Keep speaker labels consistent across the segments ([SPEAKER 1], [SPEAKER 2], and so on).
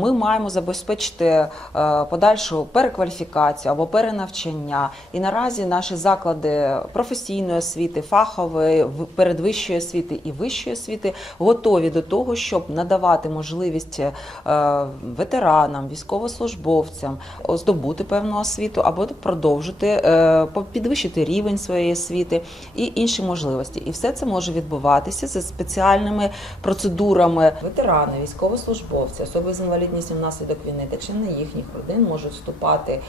[SPEAKER 1] ми маємо забезпечити е, подальшу перекваліфікацію або перенавчання. І наразі наші заклади професійної освіти, фахової, передвищої освіти і вищої освіти готові до того, щоб надавати можливість е, ветеранам, військовослужбовцям здобути певну освіту або продовжити е, підвищити рівень своєї освіти і інші можливості. І все це може відбуватися за спеціальними процедурами. Ветерани, військовослужбовці, особи з інвалідністю внаслідок війни та члени їхніх родин можуть вступати е,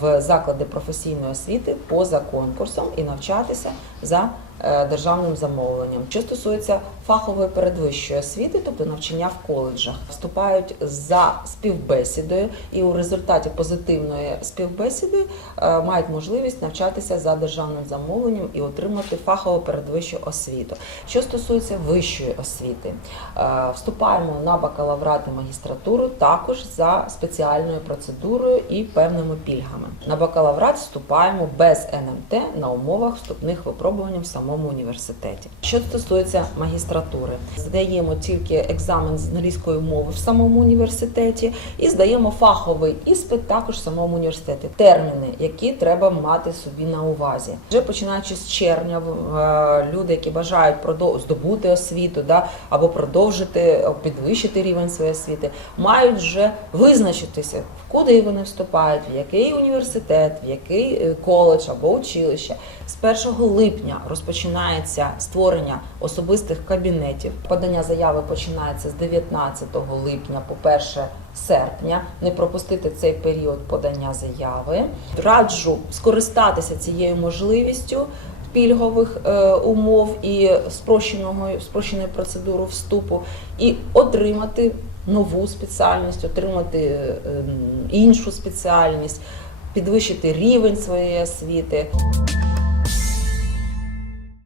[SPEAKER 1] в заклади професійної освіти поза конкурсом і навчатися за е, державним замовленням. Що стосується фахової передвищої освіти, тобто навчання в коледжах, вступають за співбесідою, і у результаті позитивної співбесіди е, мають можливість навчатися за державним замовленням і отримати фахову передвищу освіту. Що стосується вищої освіти, вступаємо на бакалаврат і магістратуру також за спеціальною процедурою і певними пільгами. На бакалаврат вступаємо без НМТ на умовах вступних випробувань в самому університеті. Що стосується магістратури, здаємо тільки екзамен з англійської мови в самому університеті і здаємо фаховий іспит також в самому університеті. Терміни, які треба мати собі на увазі. Вже починаючи з червня, е, люди, які бажають здобути освіту, да, або продовжити підвищити рівень своєї освіти, мають вже визначитися, куди вони вступають, в який університет, в який е, коледж або училище. З 1 липня розпочинається створення особистих кабінетів. Подання заяви починається з 19 липня по 1 серпня. Не пропустити цей період подання заяви. Раджу скористатися цією можливістю пільгових е, умов і спрощеної процедури вступу, і отримати нову спеціальність, отримати е, іншу спеціальність, підвищити рівень своєї освіти.